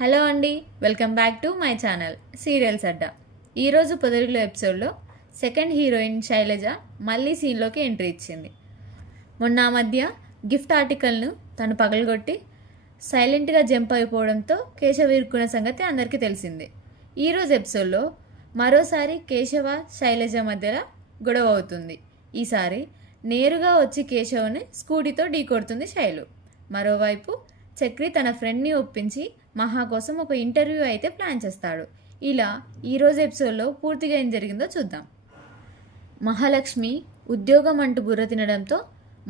Hello అండి, welcome back to my channel serials Adda. ఈరోజు పొదరిలో ఎపిసోడ్లో సెకండ్ హీరోయిన్ శైలజ మళ్ళీ సీన్లోకి ఎంట్రీ ఇచ్చింది. మొన్న ఆ మధ్య గిఫ్ట్ ఆర్టికల్ను తను పగలగొట్టి సైలెంట్గా జంప్ అయిపోవడంతో కేశవ ఇరుక్కున్న సంగతి అందరికీ తెలిసిందే. ఈరోజు ఎపిసోడ్లో మరోసారి కేశవ శైలజ మధ్యలో గొడవ అవుతుంది. ఈసారి నేరుగా వచ్చి కేశవని స్కూటీతో ఢీకొడుతుంది శైలు. మరోవైపు చక్రి తన ఫ్రెండ్ని ఒప్పించి మహా కోసం ఒక ఇంటర్వ్యూ అయితే ప్లాన్ చేస్తాడు. ఇలా ఈరోజు ఎపిసోడ్లో పూర్తిగా ఏం జరిగిందో చూద్దాం. మహాలక్ష్మి ఉద్యోగం అంటూ బుర్ర తినడంతో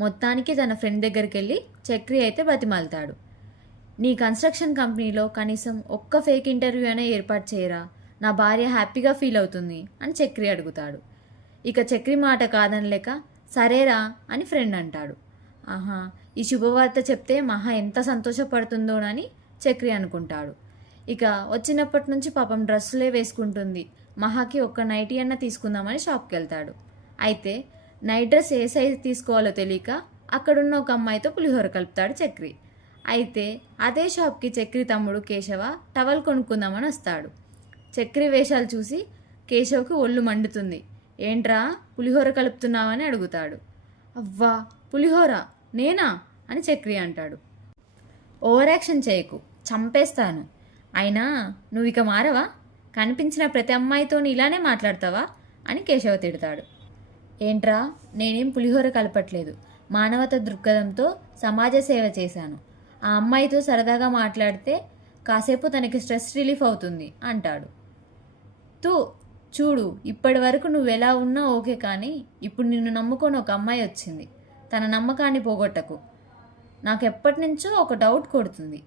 మొత్తానికి తన ఫ్రెండ్ దగ్గరికి వెళ్ళి చక్రి అయితే బతిమాలుతాడు. నీ కన్స్ట్రక్షన్ కంపెనీలో కనీసం ఒక్క ఫేక్ ఇంటర్వ్యూ అయినా ఏర్పాటు చేయరా, నా భార్య హ్యాపీగా ఫీల్ అవుతుంది అని చక్రి అడుగుతాడు. ఇక చక్రి మాట కాదనలేక సరేరా అని ఫ్రెండ్ అంటాడు. ఆహా, ఈ శుభవార్త చెప్తే మహా ఎంత సంతోషపడుతుందోనని చక్రి అనుకుంటాడు. ఇక వచ్చినప్పటి నుంచి పాపం డ్రెస్సులే వేసుకుంటుంది. మహాకి ఒక్క నైటీ అన్న తీసుకుందామని షాప్కి వెళ్తాడు. అయితే నైట్ డ్రెస్ ఏ సైజు తీసుకోవాలో తెలియక అక్కడున్న ఒక అమ్మాయితో పులిహోర కలుపుతాడు చక్రి. అయితే అదే షాప్కి చక్రి తమ్ముడు కేశవ టవల్ కొనుక్కుందామని వస్తాడు. చక్రి వేషాలు చూసి కేశవ్కి ఒళ్ళు మండుతుంది. ఏంట్రా పులిహోర కలుపుతున్నావని అడుగుతాడు. అవ్వా పులిహోర నేనా అని చక్రి అంటాడు. ఓవర్ యాక్షన్ చేయకు, చంపేస్తాను. అయినా నువ్వు ఇక మారవా, కనిపించిన ప్రతి అమ్మాయితో ఇలానే మాట్లాడతావా అని కేశవ తిడతాడు. ఏంట్రా, నేనేం పులిహోర కలపట్లేదు, మానవత దృక్పథంతో సమాజ సేవ చేశాను. ఆ అమ్మాయితో సరదాగా మాట్లాడితే కాసేపు తనకి స్ట్రెస్ రిలీఫ్ అవుతుంది అంటాడు. తూ చూడు, ఇప్పటి వరకు నువ్వెలా ఉన్నా ఓకే, కానీ ఇప్పుడు నిన్ను నమ్ముకొని ఒక అమ్మాయి వచ్చింది. తన నమ్మకాన్ని పోగొట్టకు. నాకు ఎప్పటి నుంచో ఒక డౌట్ కొడుతుంది.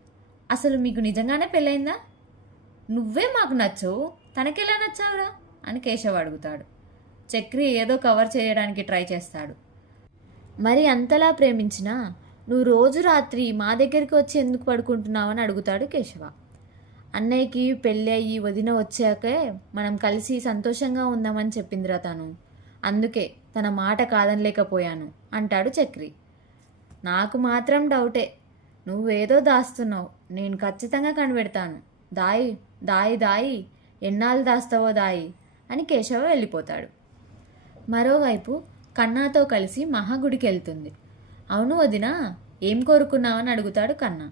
అసలు మీకు నిజంగానే పెళ్ళైందా? నువ్వే మాకు నచ్చవు, తనకెలా నచ్చావురా అని కేశవ్ అడుగుతాడు. చక్రి ఏదో కవర్ చేయడానికి ట్రై చేస్తాడు. మరి అంతలా ప్రేమించినా నువ్వు రోజు రాత్రి మా దగ్గరికి వచ్చి ఎందుకు పడుకుంటున్నావని అడుగుతాడు కేశవ. అన్నయ్యకి పెళ్ళి అయ్యి వదిన వచ్చాకే మనం కలిసి సంతోషంగా ఉందామని చెప్పిందిరా తను, అందుకే తన మాట కాదనలేకపోయాను అంటాడు చక్రి. నాకు మాత్రం డౌటే, నువ్వేదో దాస్తున్నావు, నేను ఖచ్చితంగా కనిపెడతాను. దాయి దాయి దాయి, ఎన్నాళ్ళు దాస్తావో దాయి అని కేశవ వెళ్ళిపోతాడు. మరోవైపు కన్నాతో కలిసి మహాగుడికి వెళ్తుంది. అవును వదినా, ఏం కోరుకున్నావని అడుగుతాడు కన్నా.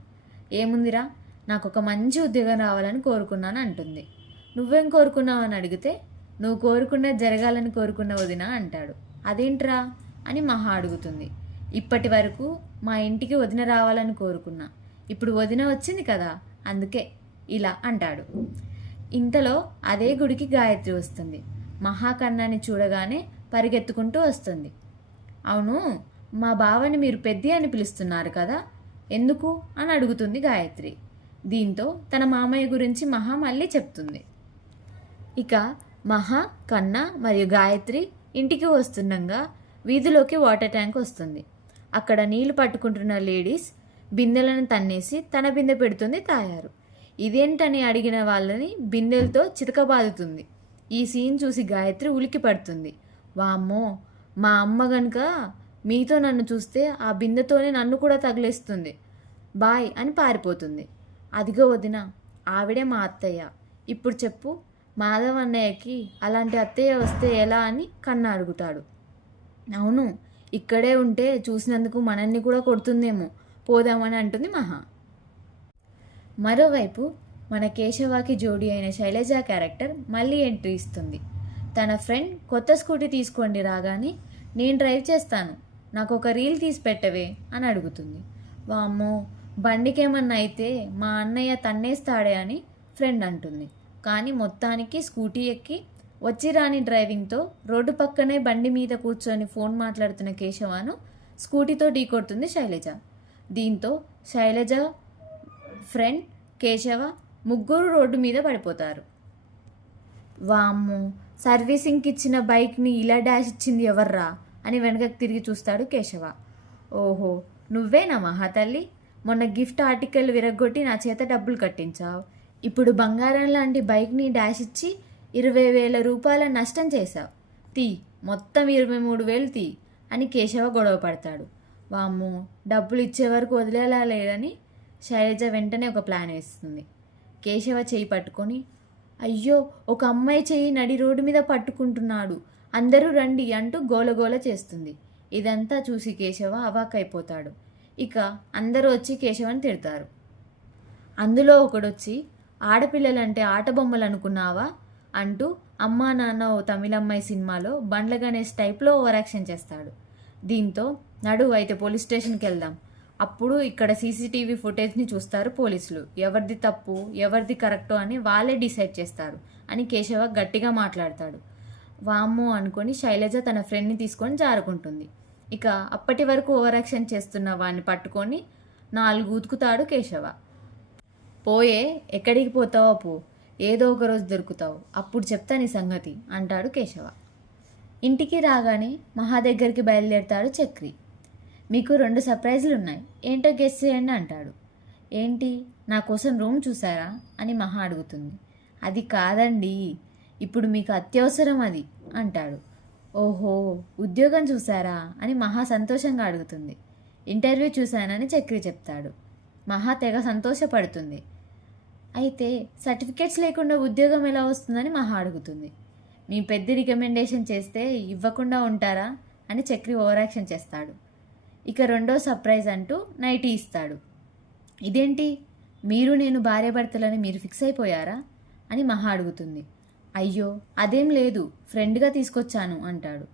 ఏముందిరా, నాకు ఒక మంచి ఉద్యోగం రావాలని కోరుకున్నాను అంటుంది. నువ్వేం కోరుకున్నావని అడిగితే నువ్వు కోరుకున్నది జరగాలని కోరుకున్న వదినా అంటాడు. అదేంట్రా అని మహా అడుగుతుంది. ఇప్పటి వరకు మా ఇంటికి వదిన రావాలని కోరుకున్నా, ఇప్పుడు వదిన వచ్చింది కదా అందుకే ఇలా అంటాడు. ఇంతలో అదే గుడికి గాయత్రి వస్తుంది. మహాకన్నాని చూడగానే పరిగెత్తుకుంటూ వస్తుంది. అవును, మా బావని మీరు పెద్ది అని పిలుస్తున్నారు కదా, ఎందుకు అని అడుగుతుంది గాయత్రి. దీంతో తన మామయ్య గురించి మహా మళ్ళీ చెప్తుంది. ఇక మహా, కన్నా మరియు గాయత్రి ఇంటికి వస్తుండగా వీధిలోకి వాటర్ ట్యాంక్ వస్తుంది. అక్కడ నీళ్లు పట్టుకుంటున్న లేడీస్ బిందెలను తన్నేసి తన బిందె పెడుతుంది తాయారు. ఇదేంటని అడిగిన వాళ్ళని బిందెలతో చితకబాదుతుంది. ఈ సీన్ చూసి గాయత్రి ఉలికి పడుతుంది. వామ్మో, మా అమ్మ గనుక మీతో నన్ను చూస్తే ఆ బిందెతోనే నన్ను కూడా తగిలేస్తుంది, బాయ్ అని పారిపోతుంది. అదిగో వదిన, ఆవిడే మా అత్తయ్య. ఇప్పుడు చెప్పు, మాధవ్ అన్నయ్యకి అలాంటి అత్తయ్య వస్తే ఎలా అని కన్నా అడుగుతాడు. అవును, ఇక్కడే ఉంటే చూసినందుకు మనల్ని కూడా కొడుతుందేమో, పోదామని అంటుంది మహా. మరోవైపు మన కేశవాకి జోడీ అయిన శైలజ క్యారెక్టర్ మళ్ళీ ఎంట్రీ ఇస్తుంది. తన ఫ్రెండ్ కొత్త స్కూటీ తీసుకోండి రాగానే నేను డ్రైవ్ చేస్తాను, నాకు ఒక రీల్ తీసి పెట్టవే అని అడుగుతుంది. వామ్మో, బండికేమన్నా అయితే మా అన్నయ్య తన్నేస్తాడే అని ఫ్రెండ్ అంటుంది. కానీ మొత్తానికి స్కూటీ ఎక్కి వచ్చి రాని డ్రైవింగ్తో రోడ్డు పక్కనే బండి మీద కూర్చొని ఫోన్ మాట్లాడుతున్న కేశవను స్కూటీతో ఢీకొడుతుంది శైలజ. దీంతో శైలజ, ఫ్రెండ్, కేశవ ముగ్గురు రోడ్డు మీద పడిపోతారు. వామ్మో, సర్వీసింగ్కి ఇచ్చిన బైక్ని ఇలా డాష్ ఇచ్చింది ఎవర్రా అని వెనకకి తిరిగి చూస్తాడు కేశవ. ఓహో, నువ్వేనా మహా తల్లి, మొన్న గిఫ్ట్ ఆర్టికల్ విరగ్గొట్టి నా చేత డబ్బులు కట్టించావు, ఇప్పుడు బంగారం లాంటి బైక్ని డాష్ ఇచ్చి 20,000 రూపాయల నష్టం చేశావు, తీ మొత్తం 23,000 తీ అని కేశవ గొడవ పడతాడు. వామ్మో, డబ్బులు ఇచ్చే వరకు వదిలేలా లేదని శైలజ వెంటనే ఒక ప్లాన్ వేస్తుంది. కేశవ చేయి పట్టుకొని, అయ్యో ఒక అమ్మాయి చెయ్యి నడి రోడ్డు మీద పట్టుకుంటున్నాడు, అందరూ రండి అంటూ గోలగోల చేస్తుంది. ఇదంతా చూసి కేశవ అవాక్కైపోతాడు. ఇక అందరూ వచ్చి కేశవని తిడతారు. అందులో ఒకడొచ్చి, ఆడపిల్లలంటే ఆట బొమ్మలు అనుకున్నావా అంటూ అమ్మా నాన్న ఓ తమిళమ్మాయి సినిమాలో బండ్ల గణేష్ టైప్లో ఓవర్ యాక్షన్ చేస్తాడు. దీంతో అయితే పోలీస్ స్టేషన్కి వెళ్దాం, అప్పుడు ఇక్కడ సీసీటీవీ ఫుటేజ్ని చూస్తారు పోలీసులు, ఎవరిది తప్పు ఎవరిది కరెక్టో అని వాళ్ళే డిసైడ్ చేస్తారు అని కేశవ గట్టిగా మాట్లాడతాడు. వామ్మో అనుకొని శైలజ తన ఫ్రెండ్ని తీసుకొని జారుకుంటుంది. ఇక అప్పటి వరకు ఓవర్ యాక్షన్ చేస్తున్న వాడిని పట్టుకొని 4 ఉతుకుతాడు కేశవ. పోయే, ఎక్కడికి పోతావో పో, ఏదో ఒక రోజు దొరుకుతావు, అప్పుడు చెప్తా నీ సంగతి అంటాడు కేశవ. ఇంటికి రాగానే మహా దగ్గరికి బయలుదేరతాడు చక్రి. మీకు 2 సర్ప్రైజులు ఉన్నాయి, ఏంటో గెస్ చేయండి అంటాడు. ఏంటి, నా కోసం రూమ్ చూసారా అని మహా అడుగుతుంది. అది కాదండి, ఇప్పుడు మీకు అత్యవసరం అది అంటాడు. ఓహో, ఉద్యోగం చూసారా అని మహా సంతోషంగా అడుగుతుంది. ఇంటర్వ్యూ చూశానని చక్రి చెప్తాడు. మహా తెగ సంతోషపడుతుంది. అయితే సర్టిఫికేట్స్ లేకుండా ఉద్యోగం ఎలా వస్తుందని మహా అడుగుతుంది. మీ పెద్ద రికమెండేషన్ చేస్తే ఇవ్వకుండా ఉంటారా అని చక్రి ఓవర్ యాక్షన్ చేస్తాడు. ఇక 2వ సర్ప్రైజ్ అంటూ నైటీ ఇస్తాడు. ఇదేంటి, మీరు నేను భార్యాభర్తలని మీరు ఫిక్స్ అయిపోయారా అని మహా అడుగుతుంది. అయ్యో అదేం లేదు, ఫ్రెండ్గా తీసుకొచ్చాను అంటాడు.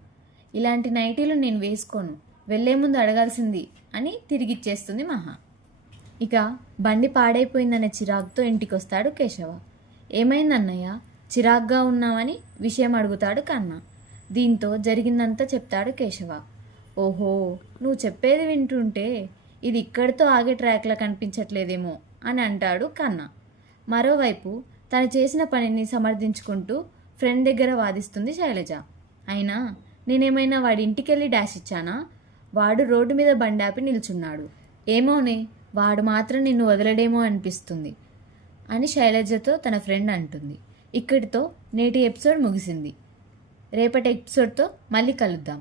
ఇలాంటి నైటీలు నేను వేసుకోను, వెళ్లే ముందు అడగాల్సింది అని తిరిగిచ్చేస్తుంది మహా. ఇక బండి పాడైపోయిందనే చిరాగ్తో ఇంటికొస్తాడు కేశవ. ఏమైందన్నయ్య, చిరాగ్గా ఉన్నామని విషయం అడుగుతాడు కన్నా. దీంతో జరిగిందంతా చెప్తాడు కేశవ. ఓహో, నువ్వు చెప్పేది వింటుంటే ఇది ఇక్కడితో ఆగే ట్రాక్లా కనిపించట్లేదేమో అని అంటాడు కన్నా. మరోవైపు తను చేసిన పనిని సమర్థించుకుంటూ ఫ్రెండ్ దగ్గర వాదిస్తుంది శైలజ. అయినా నేనేమైనా వాడి ఇంటికెళ్ళి డాష్ ఇచ్చానా, వాడు రోడ్డు మీద బండాపి నిల్చున్నాడు, ఏమోనే వాడు మాత్రం నిన్ను వదలడేమో అనిపిస్తుంది అని శైలజతో తన ఫ్రెండ్ అంటుంది. ఇక్కడితో నేటి ఎపిసోడ్ ముగిసింది. రేపటి ఎపిసోడ్తో మళ్ళీ కలుద్దాం.